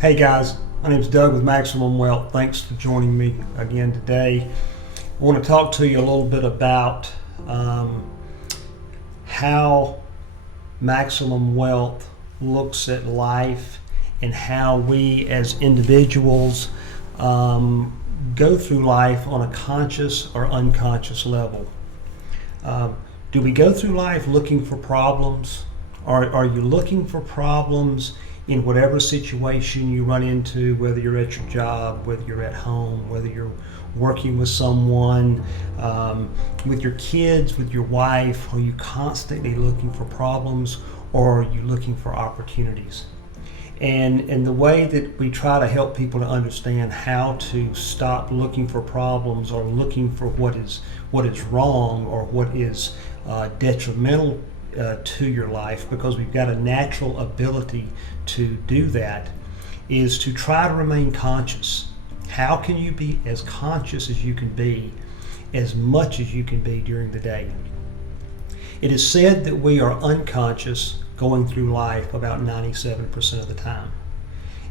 Hey guys, my name is Doug with Maximum Wealth. Thanks for joining me again today. I want to talk to you a little bit about how Maximum Wealth looks at life and how we as individuals go through life on a conscious or unconscious level. Do we go through life looking for problems? Are you looking for problems in whatever situation you run into, whether you're at your job, whether you're at home, whether you're working with someone, with your kids, with your wife? Are you constantly looking for problems, or are you looking for opportunities? And the way that we try to help people to understand how to stop looking for problems or looking for what is wrong or what is detrimental to your life, because we've got a natural ability to do that, is to try to remain conscious. How can you be as conscious as you can be, as much as you can be during the day? It is said that we are unconscious going through life about 97% of the time.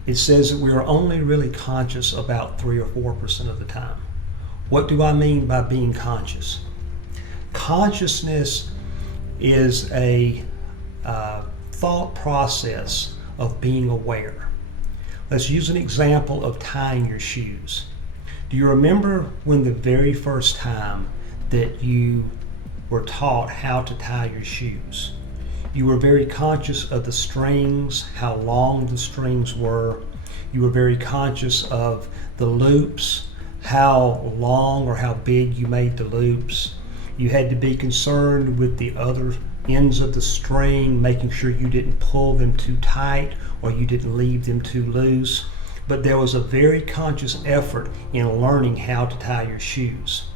It says that we are only really conscious about 3 or 4% of the time. What do I mean by being conscious? Consciousness is a thought process of being aware. Let's use an example of tying your shoes. Do you remember when the very first time that you were taught how to tie your shoes? You were very conscious of the strings, how long the strings were. You were very conscious of the loops, how long or how big you made the loops. You had to be concerned with the other ends of the string, making sure you didn't pull them too tight or you didn't leave them too loose. But there was a very conscious effort in learning how to tie your shoes.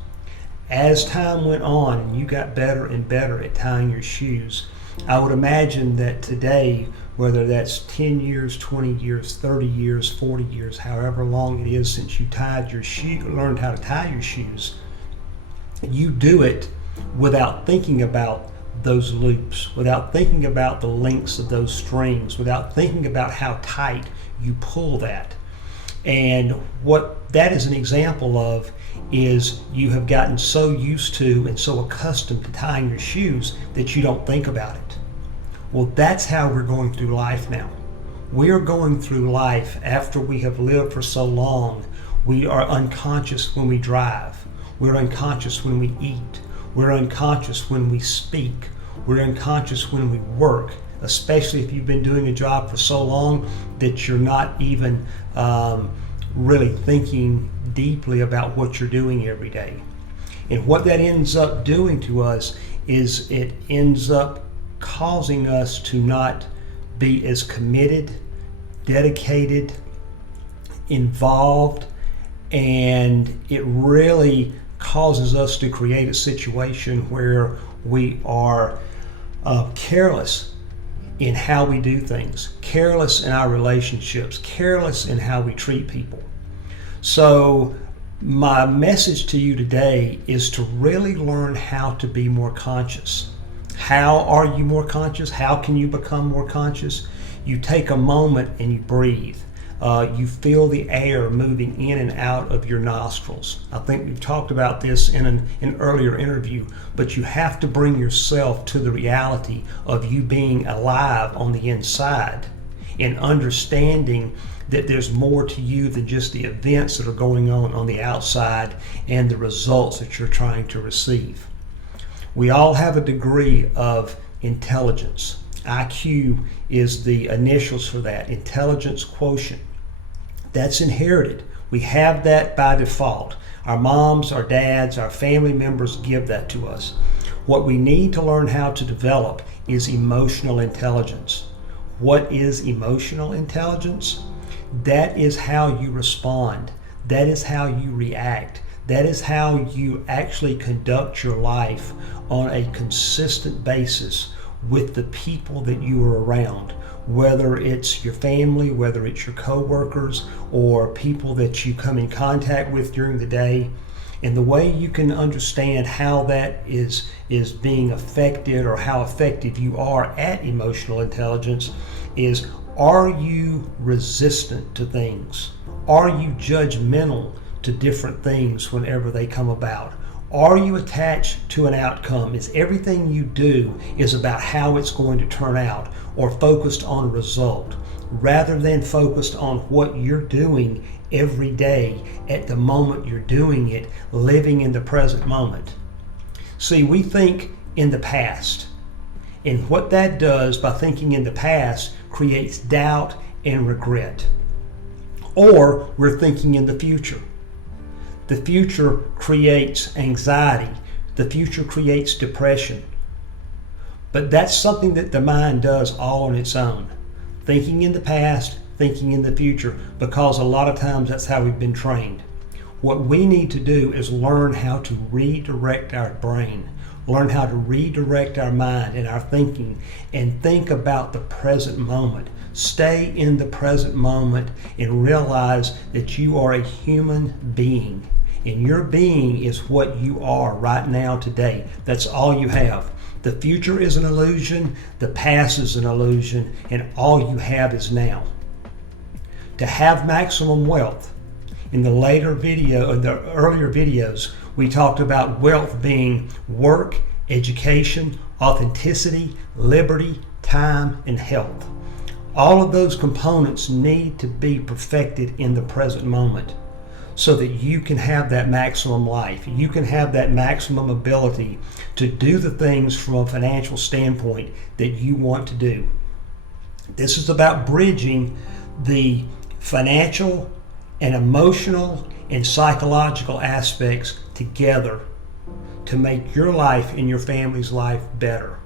As time went on and you got better and better at tying your shoes, I would imagine that today, whether that's 10 years, 20 years, 30 years, 40 years, however long it is since you learned how to tie your shoes, you do it without thinking about those loops, without thinking about the lengths of those strings, without thinking about how tight you pull that. And what that is an example of is you have gotten so used to and so accustomed to tying your shoes that you don't think about it. Well, that's how we're going through life now. We are going through life after we have lived for so long. We are unconscious when we drive. We're unconscious when we eat. We're unconscious when we speak. We're unconscious when we work, especially if you've been doing a job for so long that you're not even really thinking deeply about what you're doing every day. And what that ends up doing to us is it ends up causing us to not be as committed, dedicated, involved, and it really causes us to create a situation where we are careless in how we do things, careless in our relationships, careless in how we treat people. So my message to you today is to really learn how to be more conscious. How are you more conscious? How can you become more conscious? You take a moment and you breathe. You feel the air moving in and out of your nostrils. I think we've talked about this in an earlier interview, but you have to bring yourself to the reality of you being alive on the inside and understanding that there's more to you than just the events that are going on the outside and the results that you're trying to receive. We all have a degree of intelligence. IQ is the initials for that, intelligence quotient. That's inherited. We have that by default. Our moms, our dads, our family members give that to us. What we need to learn how to develop is emotional intelligence. What is emotional intelligence? That is how you respond. That is how you react. That is how you actually conduct your life on a consistent basis with the people that you are around, whether it's your family, whether it's your coworkers, or people that you come in contact with during the day. And the way you can understand how that is being affected or how effective you are at emotional intelligence is Are you resistant to things? Are you judgmental to different things whenever they come about? Are you attached to an outcome? Is everything you do is about how it's going to turn out, or focused on a result rather than focused on what you're doing every day at the moment you're doing it, living in the present moment? See, we think in the past, and what that does by thinking in the past creates doubt and regret. Or we're thinking in the future. The future creates anxiety. The future creates depression. But that's something that the mind does all on its own. Thinking in the past, thinking in the future, because a lot of times that's how we've been trained. What we need to do is learn how to redirect our brain, learn how to redirect our mind and our thinking, and think about the present moment. Stay in the present moment and realize that you are a human being. And your being is what you are right now, today. That's all you have. The future is an illusion, the past is an illusion, and all you have is now. To have maximum wealth, in the earlier videos, we talked about wealth being work, education, authenticity, liberty, time, and health. All of those components need to be perfected in the present moment so that you can have that maximum life. You can have that maximum ability to do the things from a financial standpoint that you want to do. This is about bridging the financial and emotional and psychological aspects together to make your life and your family's life better.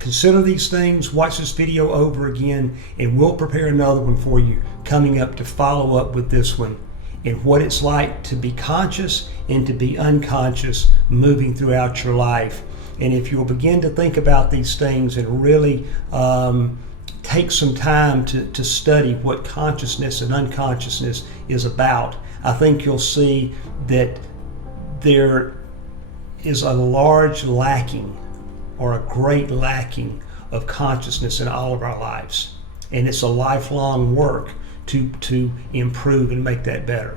Consider these things, watch this video over again, and we'll prepare another one for you coming up to follow up with this one and what it's like to be conscious and to be unconscious moving throughout your life. And if you'll begin to think about these things and really take some time to study what consciousness and unconsciousness is about, I think you'll see that there is a large lacking or a great lacking of consciousness in all of our lives. And it's a lifelong work to improve and make that better.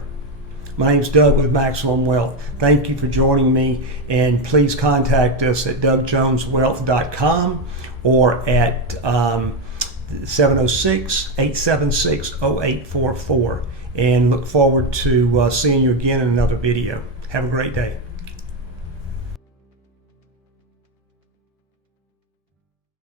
My name's Doug with Maximum Wealth. Thank you for joining me, and please contact us at dougjoneswealth.com or at 706-876-0844, and look forward to seeing you again in another video. Have a great day.